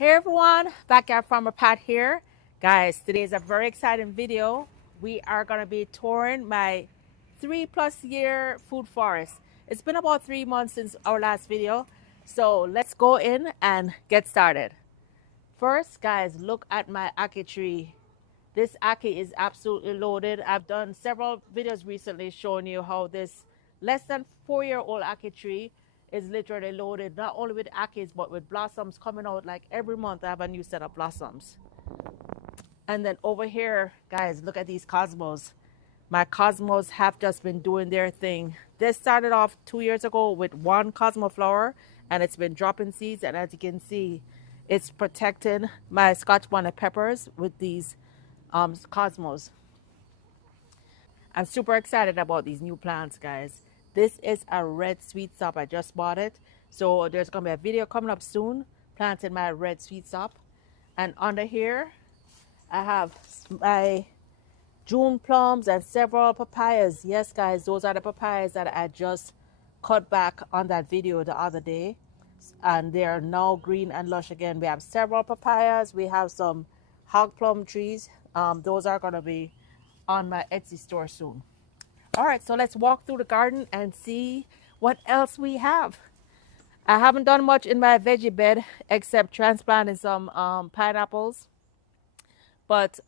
Hey everyone, Backyard Farmer Pat here. Guys, today is a very exciting video. We are going to be touring my 3+ year food forest. It's been about 3 months since our last video, so let's go in and get started. First, guys, look at my ackee tree. This ackee is absolutely loaded. I've done several videos recently showing you how this less than 4-year-old ackee tree is literally loaded, not only with ackees, but with blossoms coming out. Like every month I have a new set of blossoms. And then over here, guys, look at these cosmos. My cosmos have just been doing their thing. This started off 2 years ago with one cosmo flower, and it's been dropping seeds. And as you can see, it's protecting my Scotch bonnet peppers with these cosmos. I'm super excited about these new plants, guys. This is a red sweet stop. I just bought it. So there's going to be a video coming up soon planting my red sweet stop. And under here, I have my June plums and several papayas. Yes, guys, those are the papayas that I just cut back on that video the other day. And they are now green and lush again. We have several papayas. We have some hog plum trees. Those are going to be on my Etsy store soon. All right, so let's walk through the garden and see what else we have. I haven't done much in my veggie bed except transplanting some pineapples, but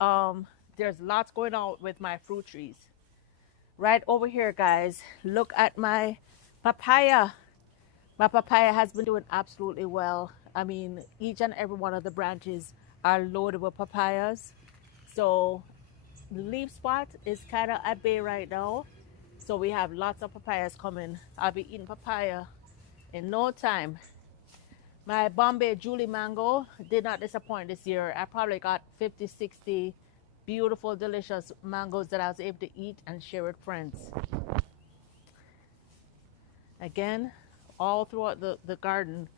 there's lots going on with my fruit trees. Right over here, guys, look at my papaya. My papaya has been doing absolutely well. I mean, each and every one of the branches are loaded with papayas. So the leaf spot is kind of at bay right now, so we have lots of papayas coming. I'll be eating papaya in no time. My Bombay Julie mango did not disappoint this year. I probably got 50, 60 beautiful, delicious mangoes that I was able to eat and share with friends. Again, all throughout the garden,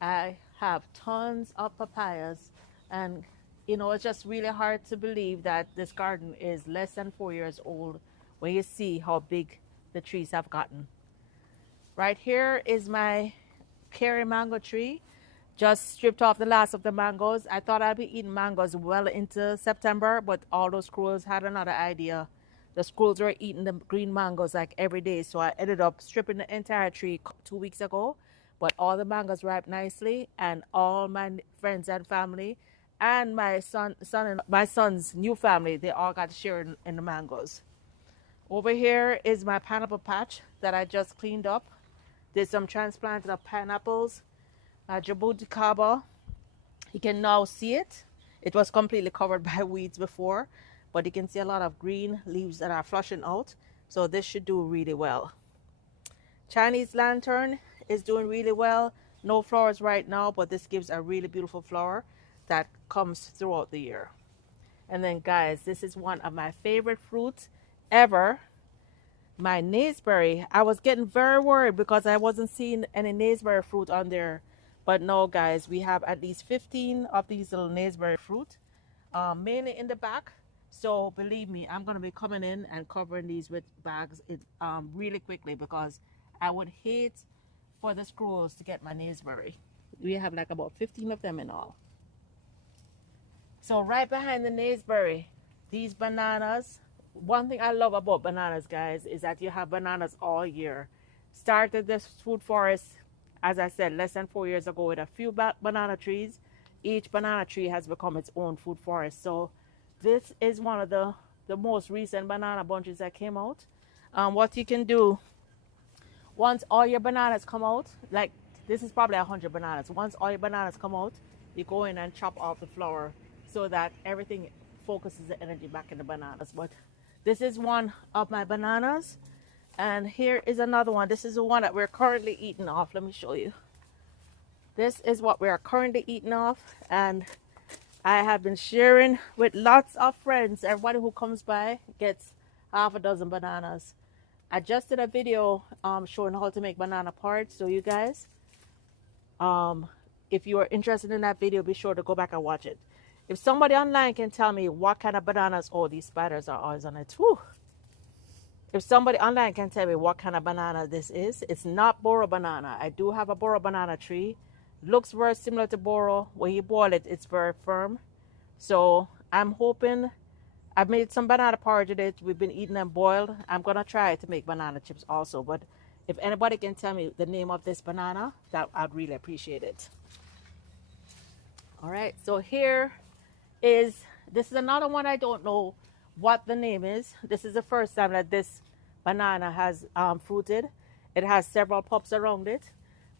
I have tons of papayas, and you know, it's just really hard to believe that this garden is less than 4 years old when you see how big the trees have gotten. Right here is my cherry mango tree. Just stripped off the last of the mangoes. I thought I'd be eating mangoes well into September, but all those squirrels had another idea. The squirrels were eating the green mangoes like every day, so I ended up stripping the entire tree 2 weeks ago. But all the mangoes ripe nicely, and all my friends and family and my son's new family, they all got to share in the mangoes. Over here is my pineapple patch that I just cleaned up. Did some transplanting of pineapples. My Djibouti Kaba, you can now see it. It was completely covered by weeds before, but you can see a lot of green leaves that are flushing out. So this should do really well. Chinese lantern is doing really well. No flowers right now, but this gives a really beautiful flower that comes throughout the year. And then, guys, this is one of my favorite fruits ever, my naseberry. I was getting very worried because I wasn't seeing any naseberry fruit on there, but no, guys, we have at least 15 of these little naseberry fruit, mainly in the back. So believe me, I'm going to be coming in and covering these with bags really quickly, because I would hate for the squirrels to get my naseberry. We have like about 15 of them in all. So right behind the naseberry, these bananas. One thing I love about bananas, guys, is that you have bananas all year. Started this food forest, as I said, less than 4 years ago with a few banana trees. Each banana tree has become its own food forest. So this is one of the most recent banana bunches that came out. What you can do, once all your bananas come out, like this is probably 100 bananas. Once all your bananas come out, you go in and chop off the flower so that everything focuses the energy back in the bananas. But this is one of my bananas, and here is another one. This is the one that we're currently eating off. Let me show you. This is what we are currently eating off, and I have been sharing with lots of friends. Everybody who comes by gets half a dozen bananas. I just did a video showing how to make banana parts. So you guys, if you are interested in that video, be sure to go back and watch it. If somebody online can tell me what kind of bananas, oh, these spiders are always on it. Whew. If somebody online can tell me what kind of banana this is, it's not Boro banana. I do have a Boro banana tree. looks very similar to boro. When you boil it, it's very firm. So I'm hoping. I've made some banana porridge with it. We've been eating them boiled. I'm gonna try to make banana chips also. But if anybody can tell me the name of this banana, that I'd really appreciate it. All right, so this is another one. I don't know what the name is. This is the first time that this banana has fruited. It has several pups around it,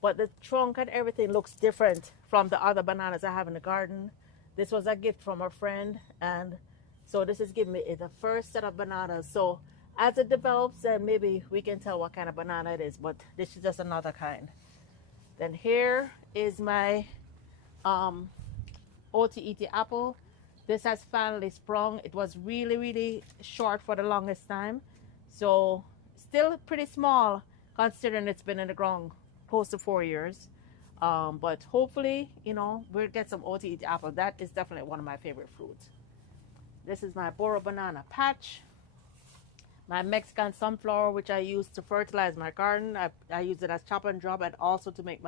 but the trunk and everything looks different from the other bananas I have in the garden. This was a gift from a friend, and so this is giving me the first set of bananas. So as it develops, maybe we can tell what kind of banana it is, but this is just another kind. Then here is my OTET apple. This has finally sprung. It was really, really short for the longest time. So still pretty small considering it's been in the ground close to 4 years. But hopefully, we'll get some OTET apple. That is definitely one of my favorite fruits. This is my boro banana patch. My Mexican sunflower, which I use to fertilize my garden. I use it as chop and drop and also to make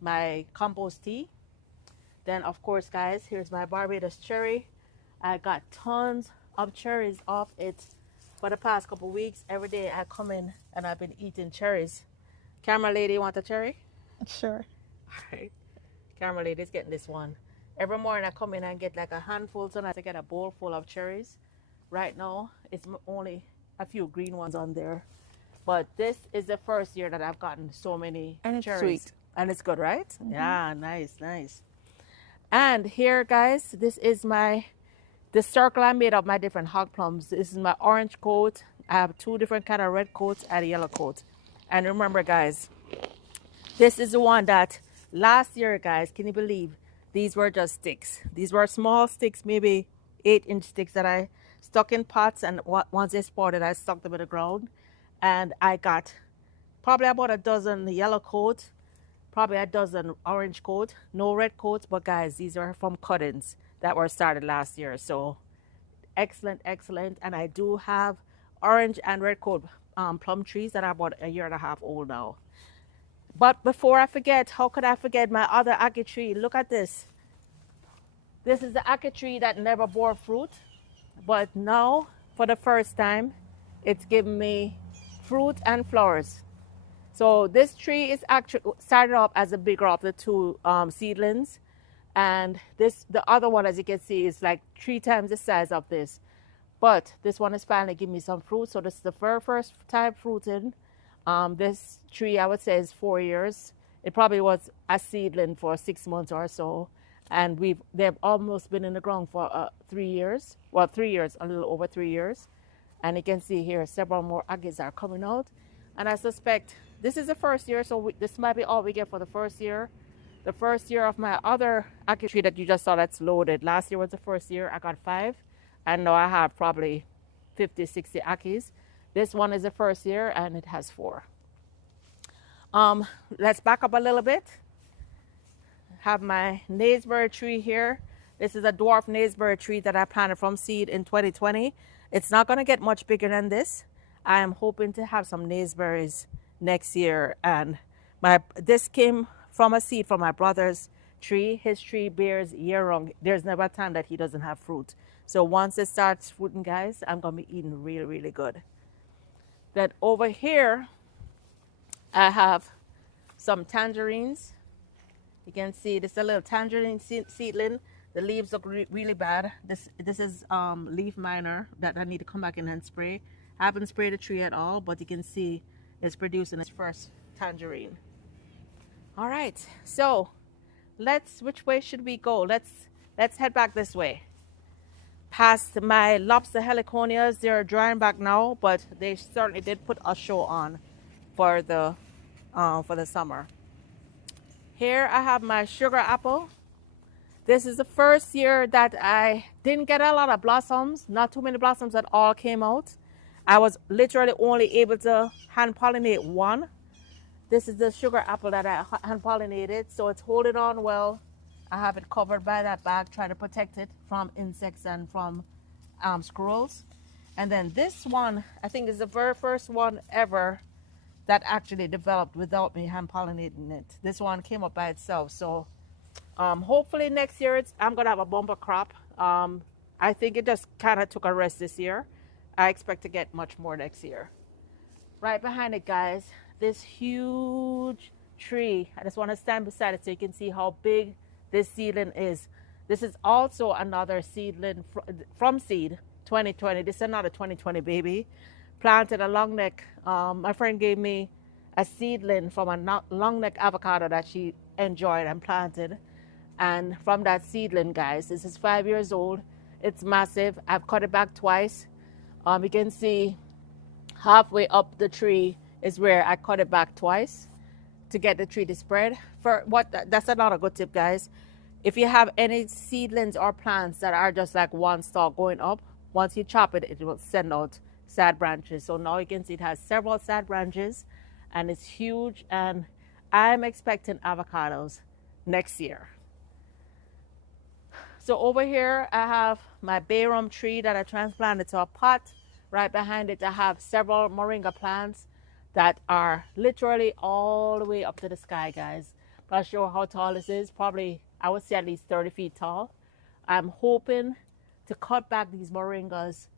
my compost tea. Then, of course, guys, here's my Barbados cherry. I got tons of cherries off it for the past couple weeks. Every day I come in and I've been eating cherries. Camera lady, want a cherry? Sure. All right. Camera lady's getting this one. Every morning I come in and get like a handful, so I have to get a bowl full of cherries. Right now, it's only a few green ones on there. But this is the first year that I've gotten so many And it's cherries. sweet. And it's good, right? Yeah, nice, nice. And here, guys, this is the circle I made of my different hog plums. This is my orange coat. I have two different kind of red coats and a yellow coat. And remember, guys, this is the one that last year, guys, can you believe these were just sticks? These were small sticks, maybe 8-inch sticks that I stuck in pots, and once they sprouted, I stuck them in the ground. And I got probably about a dozen yellow coats, probably a dozen orange coat, no red coats, but guys, these are from cuttings that were started last year. So excellent, excellent. And I do have orange and red coat plum trees that are about a year and a half old now. But before I forget, how could I forget my other ackee tree? Look at this. This is the ackee tree that never bore fruit, but now for the first time it's giving me fruit and flowers. So this tree is actually started off as a bigger of the two seedlings, and the other one, as you can see, is like 3 times the size of this. But this one is finally giving me some fruit. So this is the very first time fruiting. This tree, I would say, is 4 years. It probably was a seedling for 6 months or so, and they've almost been in the ground for 3 years. Well, 3 years, a little over 3 years. And you can see here several more aggies are coming out. And I suspect this is the first year, so this might be all we get for the first year. The first year of my other ackee tree that you just saw that's loaded. Last year was the first year. I got 5, and now I have probably 50, 60 ackees. This one is the first year, and it has 4. Let's back up a little bit. Have my naseberry tree here. This is a dwarf naseberry tree that I planted from seed in 2020. It's not going to get much bigger than this. I am hoping to have some naseberries next year, and this came from a seed from my brother's tree. His tree bears year round. There's never a time that he doesn't have fruit. So once it starts fruiting, guys, I'm going to be eating really, really good. Then over here, I have some tangerines. You can see this is a little tangerine seedling. The leaves look really bad. This is leaf miner that I need to come back in and spray. I haven't sprayed the tree at all, but you can see it's producing its first tangerine. All right, so which way should we go? Let's head back this way. Past my lobster heliconias. They're drying back now, but they certainly did put a show on for the summer. Here I have my sugar apple. This is the first year that I didn't get a lot of blossoms, not too many blossoms at all came out. I was literally only able to hand pollinate one. This is the sugar apple that I hand pollinated, so it's holding on well. I have it covered by that bag, trying to protect it from insects and from squirrels. And then this one, I think, is the very first one ever that actually developed without me hand pollinating it. This one came up by itself. So hopefully next year I'm gonna have a bumper crop. I think it just kind of took a rest this year. I expect to get much more next year. Right behind it, guys, this huge tree. I just want to stand beside it so you can see how big this seedling is. This is also another seedling from seed 2020. This is another 2020 baby. Planted a long neck. My friend gave me a seedling from a long neck avocado that she enjoyed and planted. And from that seedling, guys, this is 5 years old. It's massive. I've cut it back twice. You can see halfway up the tree is where I cut it back twice to get the tree to spread. That's another good tip, guys. If you have any seedlings or plants that are just like one stalk going up, once you chop it, it will send out sad branches. So now you can see it has several sad branches and it's huge, and I'm expecting avocados next year. So over here I have my bay rum tree that I transplanted to a pot. Right behind it I have several moringa plants that are literally all the way up to the sky, guys. Not sure how tall this is. Probably, I would say, at least 30 feet tall. I'm hoping to cut back these moringas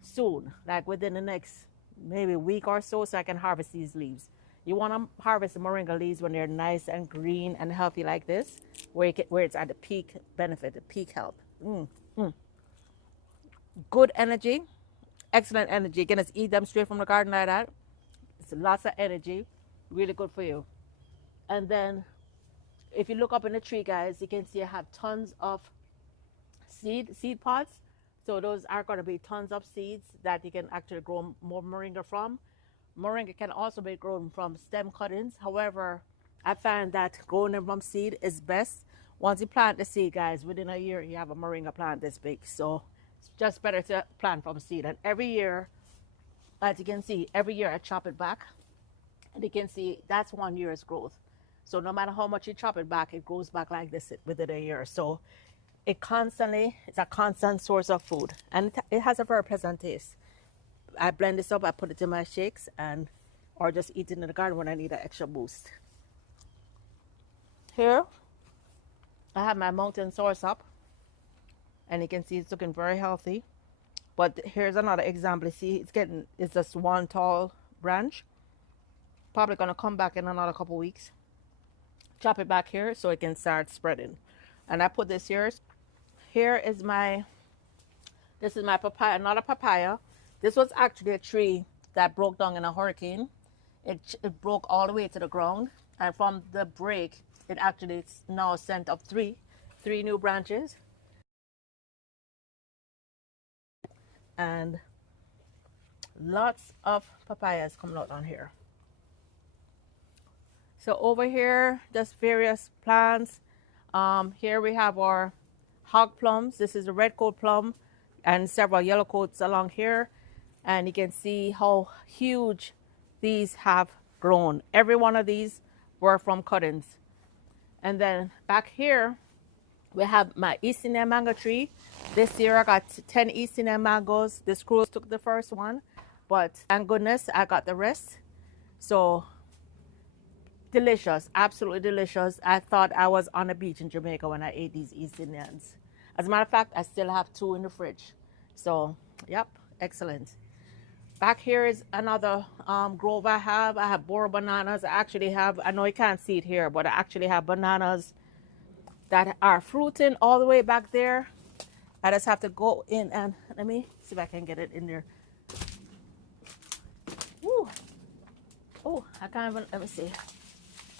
soon, like within the next maybe week or so I can harvest these leaves. You want to harvest the moringa leaves when they're nice and green and healthy like this, where it's at the peak benefit, the peak health. Good energy, excellent energy. You can just eat them straight from the garden like that. It's lots of energy, really good for you. And then if you look up in the tree, guys, you can see I have tons of seed pods. So those are going to be tons of seeds that you can actually grow more moringa from. Moringa can also be grown from stem cuttings. However, I find that growing them from seed is best. Once you plant the seed, guys, within a year you have a moringa plant this big. So it's just better to plant from seed. And every year, as you can see, every year I chop it back. And you can see that's 1 year's growth. So no matter how much you chop it back, it grows back like this within a year. So it's a constant source of food. And it has a very pleasant taste. I blend this up, I put it in my shakes, or just eat it in the garden when I need an extra boost. Here, I have my mountain soursop, and you can see it's looking very healthy. But here's another example. See, it's just one tall branch. Probably gonna come back in another couple weeks. Chop it back here so it can start spreading. And I put this here. This is my papaya, another papaya. This was actually a tree that broke down in a hurricane. It broke all the way to the ground, and from the break, it actually now sent up three new branches. And lots of papayas coming out on here. So over here, just various plants. Here we have our hog plums. This is a red coat plum and several yellow coats along here. And you can see how huge these have grown. Every one of these were from cuttings. And then back here, we have my East Indian mango tree. This year I got 10 East Indian mangoes. The squirrels took the first one, but thank goodness I got the rest. So delicious, absolutely delicious. I thought I was on a beach in Jamaica when I ate these East Indians. As a matter of fact, I still have 2 in the fridge. So, yep, excellent. Back here is another grove I have. I have Boro bananas. I know you can't see it here, but I actually have bananas that are fruiting all the way back there. I just have to go in and let me see if I can get it in there. Woo. Oh, I can't even, let me see.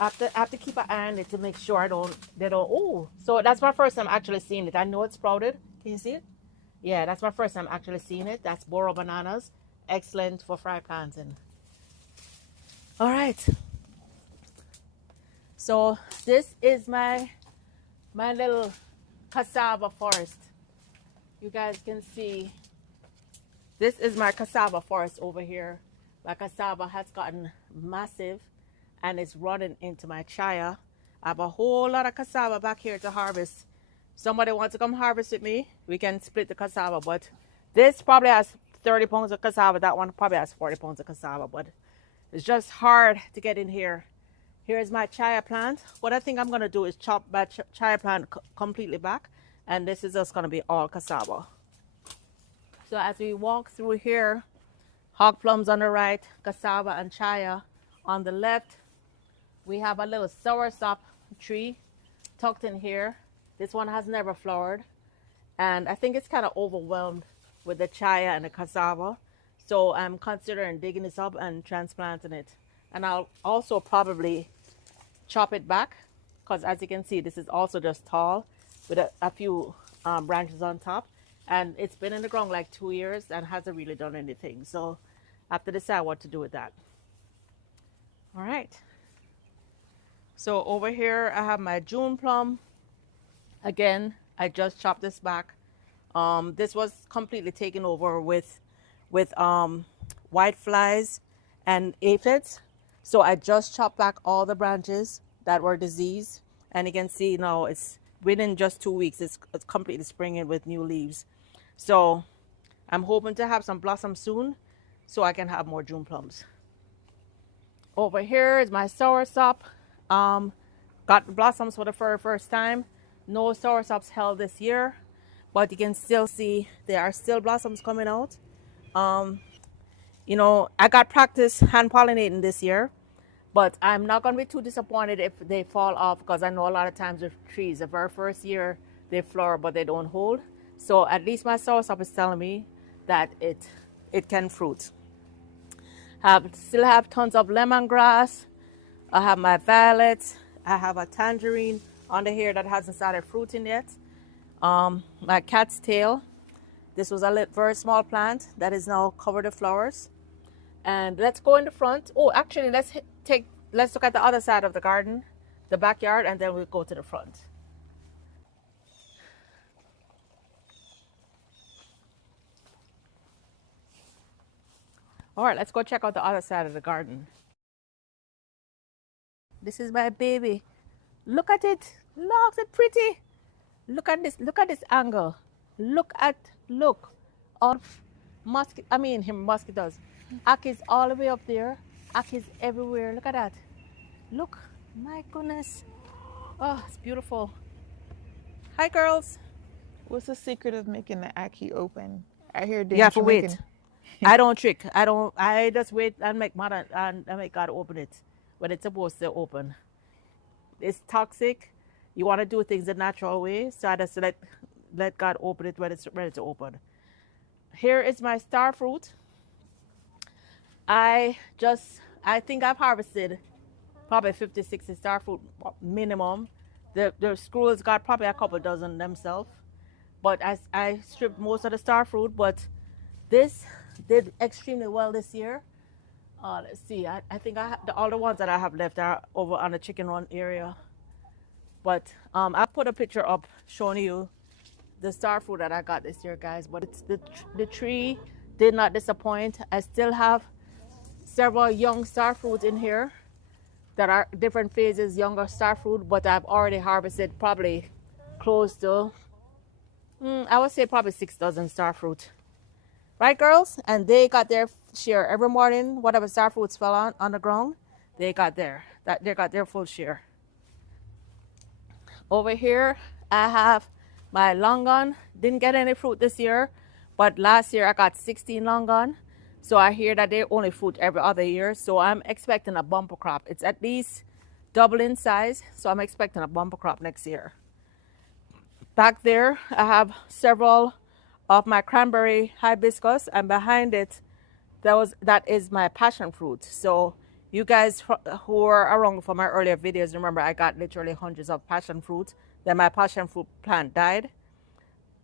I have to keep an eye on it to make sure oh, so that's my first time actually seeing it. I know it's sprouted. Can you see it? Yeah, that's my first time actually seeing it. That's Boro bananas. Excellent for fry planting. All right. So this is my little cassava forest. You guys can see this is my cassava forest over here. My cassava has gotten massive and it's running into my chaya. I have a whole lot of cassava back here to harvest. Somebody wants to come harvest with me, we can split the cassava, but this probably has 30 pounds of cassava. That one probably has 40 pounds of cassava, but It's just hard to get in here. Here's my chaya plant. What I think I'm going to do is chop my chaya plant completely back. And this is just going to be all cassava. So as we walk through here, hog plums on the right, cassava and chaya on the left. We have a little soursop tree tucked in here. This one has never flowered. And I think it's kind of overwhelmed with the chaya and the cassava. So I'm considering digging this up and transplanting it. And I'll also probably chop it back, because as you can see, this is also just tall with a few branches on top. And it's been in the ground like 2 years and hasn't really done anything. So I have to decide what to do with that. All right. So over here, I have my June plum. Again, I just chopped this back. This was completely taken over with white flies and aphids. So I just chopped back all the branches that were diseased. And you can see now it's within just 2 weeks, it's completely springing with new leaves. So I'm hoping to have some blossoms soon so I can have more June plums. Over here is my soursop. Got blossoms for the very first time. No soursops held this year, but you can still see there are still blossoms coming out. You know, I got practice hand pollinating this year, but I'm not going to be too disappointed if they fall off, because I know a lot of times with trees, the very first year they flower, but they don't hold. So at least my soursop is telling me that it can fruit. Still have tons of lemongrass. I have my violets. I have a tangerine under here that hasn't started fruiting yet. My cat's tail. This was a very small plant that is now covered with flowers. And let's go in the front. Oh, actually, let's look at the other side of the garden, the backyard, and then we'll go to the front. All right, let's go check out the other side of the garden. This is my baby. Look at it. Look, it's pretty. Look at this. Look at this angle. Look. All mosquitoes. Aki's all the way up there. Aki's everywhere. Look at that. Look. My goodness. Oh, it's beautiful. Hi, girls. What's the secret of making the Aki open? I hear You have to wait. making... I don't trick. I just wait and make mother and make God open it when it's supposed to open. It's toxic. You want to do things the natural way, so I just let God open it when it's ready to open. Here is my star fruit. I think I've harvested probably 50, 60 star fruit minimum. The squirrels got probably a couple dozen themselves. But I stripped most of the star fruit, but this did extremely well this year. Let's see, I think all the ones that I have left are over on the chicken run area. But I put a picture up showing you the star fruit that I got this year, guys. But it's the tree did not disappoint. I still have several young star fruits in here that are different phases, younger star fruit, but I've already harvested probably close to, I would say probably 6 dozen star fruit. Right, girls? And they got their share every morning. Whatever star fruits fell on the ground, they got their full share. Over here, I have my longan. Didn't get any fruit this year, but last year I got 16 longan. So I hear that they only fruit every other year. So I'm expecting a bumper crop. It's at least double in size. So I'm expecting a bumper crop next year. Back there, I have several of my cranberry hibiscus, and behind it, that is my passion fruit. So you guys who are around for my earlier videos, remember I got literally hundreds of passion fruit. Then my passion fruit plant died.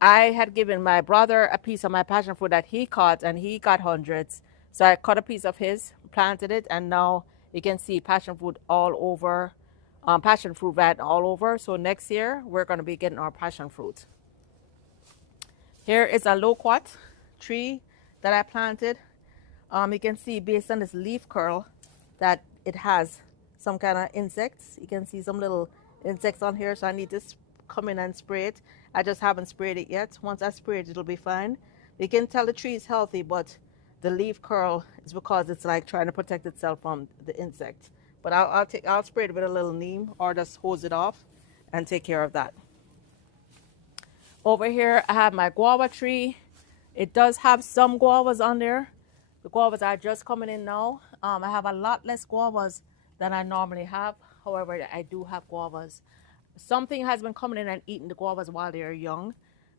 I had given my brother a piece of my passion fruit that he caught, and he got hundreds. So I cut a piece of his, planted it, and now you can see passion fruit all over, passion fruit vat all over. So next year we're going to be getting our passion fruit. Here is a loquat tree that I planted. You can see based on this leaf curl that it has some kind of insects. You can see some little insects on here, so I need to come in and spray it. I just haven't sprayed it yet. Once I spray it, it'll be fine. You can tell the tree is healthy, but the leaf curl is because it's like trying to protect itself from the insect. But I'll spray it with a little neem or just hose it off and take care of that. Over here I have my guava tree. It does have some guavas on there. The guavas are just coming in now. I have a lot less guavas than I normally have. However, I do have guavas. Something has been coming in and eating the guavas while they're young,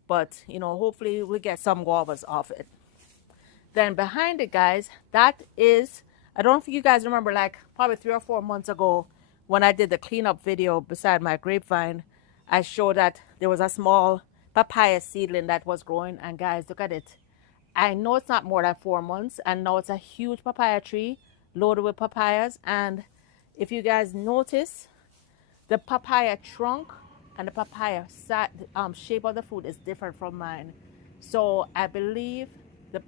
but you know, hopefully we'll get some guavas off it. Then behind it, guys, that is, I don't think you guys remember, like probably 3 or 4 months ago when I did the cleanup video beside my grapevine, I showed that there was a small papaya seedling that was growing, and guys, look at it. I know it's not more than 4 months, and now it's a huge papaya tree loaded with papayas. And if you guys notice, the papaya trunk and the papaya shape of the fruit is different from mine. So I believe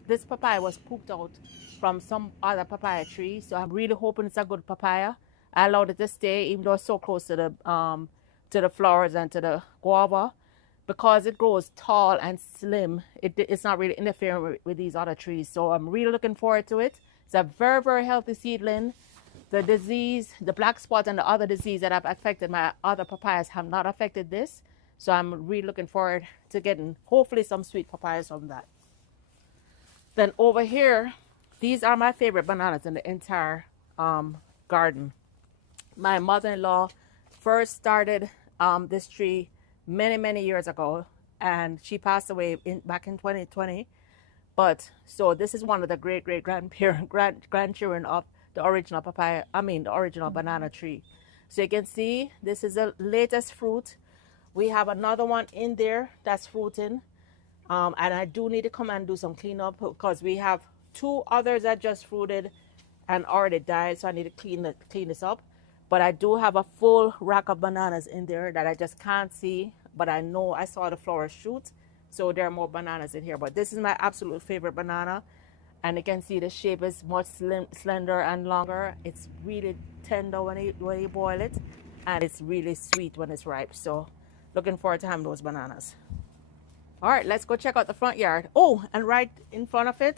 this papaya was pooped out from some other papaya tree. So I'm really hoping it's a good papaya. I allowed it to stay even though it's so close to the flowers and to the guava. Because it grows tall and slim, it's not really interfering with these other trees. So I'm really looking forward to it. It's a very, very healthy seedling. The disease, the black spot and the other disease that have affected my other papayas have not affected this. So I'm really looking forward to getting hopefully some sweet papayas from that. Then over here, these are my favorite bananas in the entire garden. My mother-in-law first started this tree many years ago, and she passed away back in 2020. But so this is one of the great grandchildren of the original papaya, the original banana tree. So you can see this is the latest fruit. We have another one in there that's fruiting, and I do need to come and do some cleanup because we have 2 others that just fruited and already died, so I need to clean this up. But I do have a full rack of bananas in there that I just can't see, but I know I saw the flowers shoot, so there are more bananas in here. But this is my absolute favorite banana, and you can see the shape is much slender and longer. It's really tender when you boil it, and it's really sweet when it's ripe. So looking forward to having those bananas. All right, let's go check out the front yard. Oh, and right in front of it,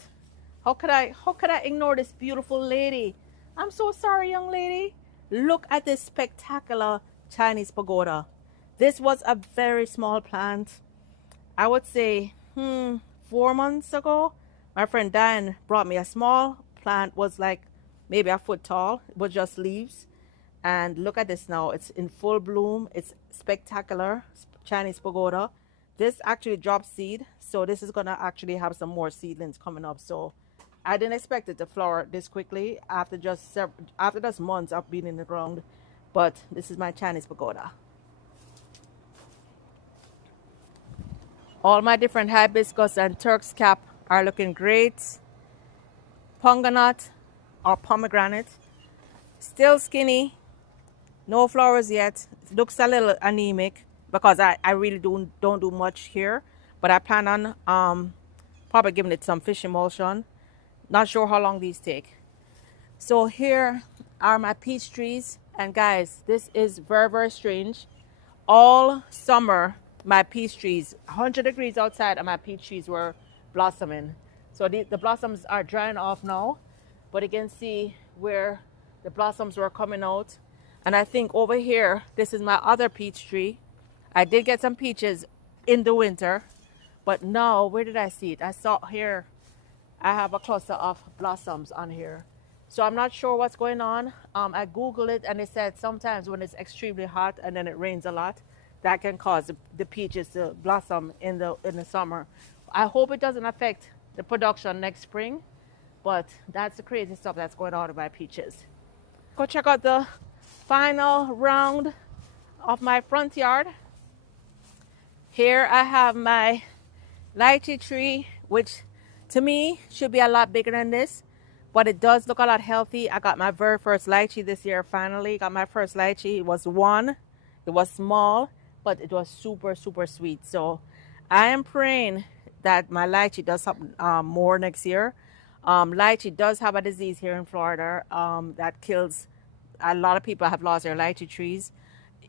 how could I ignore this beautiful lady? I'm so sorry, young lady. Look at this spectacular Chinese pagoda. This was a very small plant. I would say 4 months ago, my friend Diane brought me a small plant, was like maybe a foot tall. It was just leaves. And look at this now. It's in full bloom. It's spectacular. Chinese pagoda. This actually dropped seed. So this is going to actually have some more seedlings coming up. So I didn't expect it to flower this quickly after just months of being in the ground. But this is my Chinese pagoda. All my different hibiscus and Turk's cap are looking great. Punganut or pomegranate, still skinny, no flowers yet. It looks a little anemic because I really don't do much here. But I plan on probably giving it some fish emulsion. Not sure how long these take. So here are my peach trees. And guys, this is very strange. All summer, my peach trees, 100 degrees outside, and my peach trees were blossoming. So the blossoms are drying off now. But you can see where the blossoms were coming out. And I think over here, this is my other peach tree. I did get some peaches in the winter. But now, where did I see it? I saw here. I have a cluster of blossoms on here. So I'm not sure what's going on. I Googled it and it said sometimes when it's extremely hot and then it rains a lot, that can cause the peaches to blossom in the summer. I hope it doesn't affect the production next spring, but that's the crazy stuff that's going on with my peaches. Go check out the final round of my front yard. Here I have my lychee tree, which to me should be a lot bigger than this, but it does look a lot healthy. I got my very first lychee this year. Finally got my first lychee. It was one. It was small, but it was super sweet. So I am praying that my lychee does something more next year. Lychee does have a disease here in Florida that kills. A lot of people have lost their lychee trees.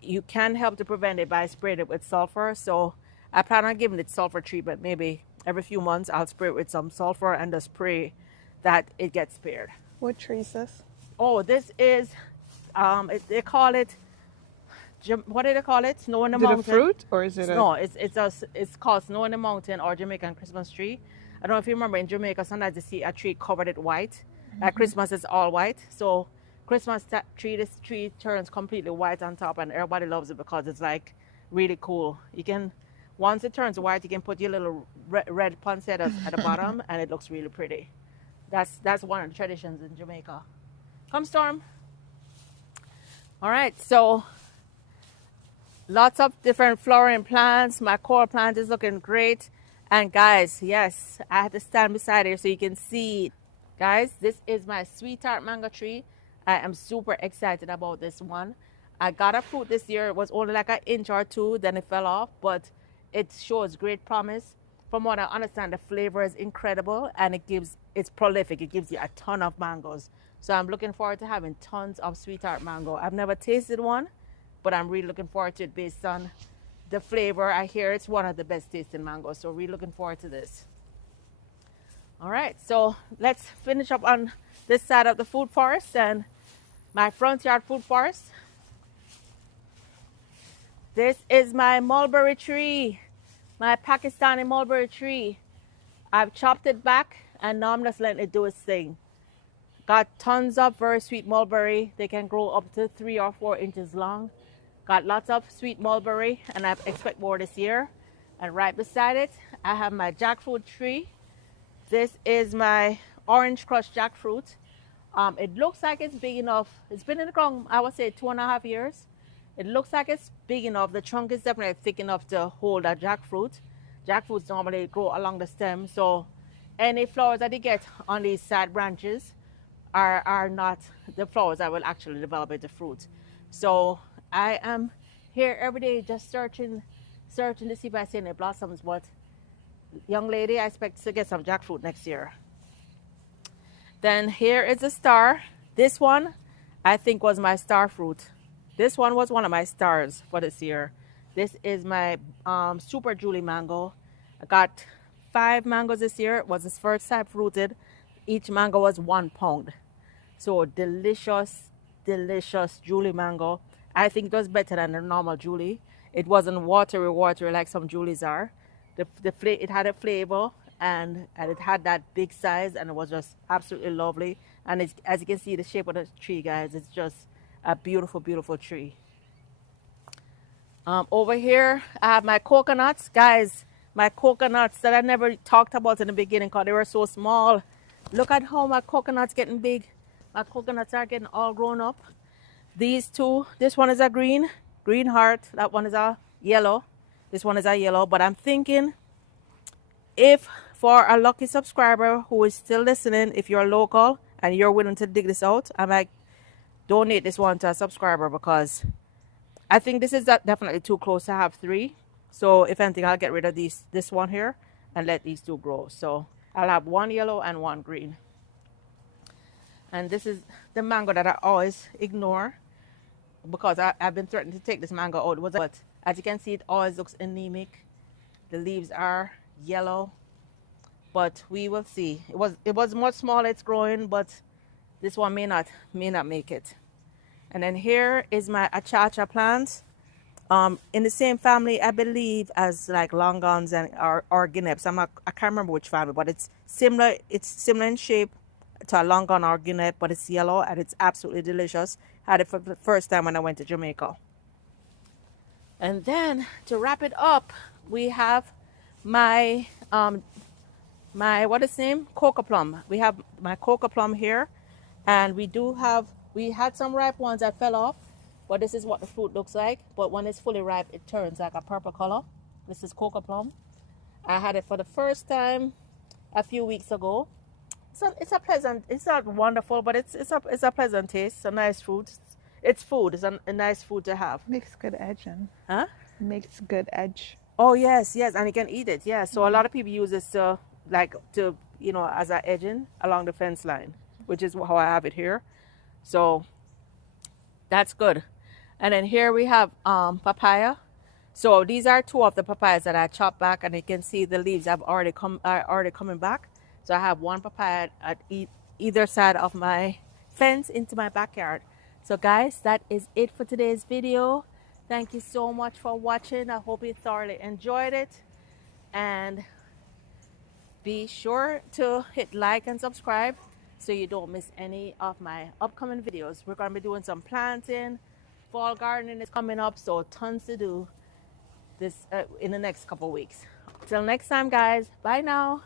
You can help to prevent it by spraying it with sulfur. So I plan on giving it sulfur treatment. Maybe every few months I'll spray it with some sulfur and just pray that it gets spared. What tree is this? Oh, this is, they call it, what do they call it? Snow in the Is it a mountain. fruit or is it a? No, it's called snow in the mountain or Jamaican Christmas tree. I don't know if you remember in Jamaica, sometimes you see a tree covered in white. At Christmas, it's all white. So Christmas tree, this tree turns completely white on top, and everybody loves it because it's like really cool. You can, once it turns white, you can put your little red poinsettias at the bottom, and it looks really pretty. That's one of the traditions in Jamaica. Come, Storm. All right, so lots of different flowering plants. My core plant is looking great. And guys, yes, I had to stand beside here so you can see it. Guys, this is my sweetheart mango tree. I am super excited about this one. I got a fruit this year. It was only like an inch or two, then it fell off, but it shows great promise. From what I understand, the flavor is incredible, and it's prolific. It gives you a ton of mangoes. So I'm looking forward to having tons of sweetheart mango. I've never tasted one, but I'm really looking forward to it based on the flavor. I hear it's one of the best tasting mangoes, so really looking forward to this. All right, so let's finish up on this side of the food forest and my front yard food forest. This is my mulberry tree, my Pakistani mulberry tree. I've chopped it back and now I'm just letting it do its thing. Got tons of very sweet mulberry. They can grow up to 3 or 4 inches long. Got lots of sweet mulberry, and I expect more this year. And right beside it, I have my jackfruit tree. This is my orange crushed jackfruit. It looks like it's big enough. It's been in the ground, I would say 2.5 years. It looks like it's big enough. The trunk is definitely thick enough to hold a jackfruit. Jackfruits normally grow along the stem, so any flowers that you get on these side branches are not the flowers that will actually develop into fruit. So I am here every day just searching to see if I see any blossoms. But young lady, I expect to get some jackfruit next year. Then here is a star. This one I think was my star fruit. This one was one of my stars for this year. This is my Super Julie mango. I got 5 mangoes this year. It was the first time fruited. Each mango was 1 pound. So delicious, delicious Julie mango. I think it was better than the normal Julie. It wasn't watery like some Julies are. It had a flavor and it had that big size, and it was just absolutely lovely. And it's, as you can see, the shape of the tree, guys, it's just a beautiful, beautiful tree. Over here, I have my coconuts. Guys, my coconuts that I never talked about in the beginning because they were so small. Look at how my coconuts getting big. My coconuts are getting all grown up. These two, this one is a green heart. That one is a yellow. This one is a yellow. But I'm thinking, if for a lucky subscriber who is still listening, if you're local and you're willing to dig this out, I might donate this one to a subscriber, because I think this is definitely too close to have 3. So if anything, I'll get rid of this one here and let these 2 grow. So I'll have 1 yellow and 1 green. And this is the mango that I always ignore, because I've been threatened to take this mango out. But as you can see, it always looks anemic. The leaves are yellow, but we will see. It was much smaller. It's growing, but this one may not make it. And then here is my achacha plant, in the same family, I believe, as like longans and or guineps. I can't remember which family, but it's similar. It's similar in shape to a longan or guinep, but it's yellow and it's absolutely delicious. Had it for the first time when I went to Jamaica. And then to wrap it up, we have my what is the name? Cocoa plum. We have my cocoa plum here, and we had some ripe ones that fell off, but this is what the fruit looks like. But when it's fully ripe, it turns like a purple color. This is cocoa plum. I had it for the first time a few weeks ago. So it's a pleasant, it's not wonderful, but it's a pleasant taste. It's a nice fruit. It's food. It's a nice food to have. Makes good edging. Huh? Makes good edge. Oh yes, and you can eat it. Yeah. So a lot of people use this to as a edging along the fence line, which is how I have it here. So that's good. And then here we have papaya. So these are 2 of the papayas that I chopped back, and you can see the leaves are already coming back. So I have one papaya at either side of my fence into my backyard. So guys, that is it for today's video. Thank you so much for watching. I hope you thoroughly enjoyed it. And be sure to hit like and subscribe so you don't miss any of my upcoming videos. We're going to be doing some planting. Fall gardening is coming up, so tons to do this in the next couple weeks. Till next time, guys. Bye now.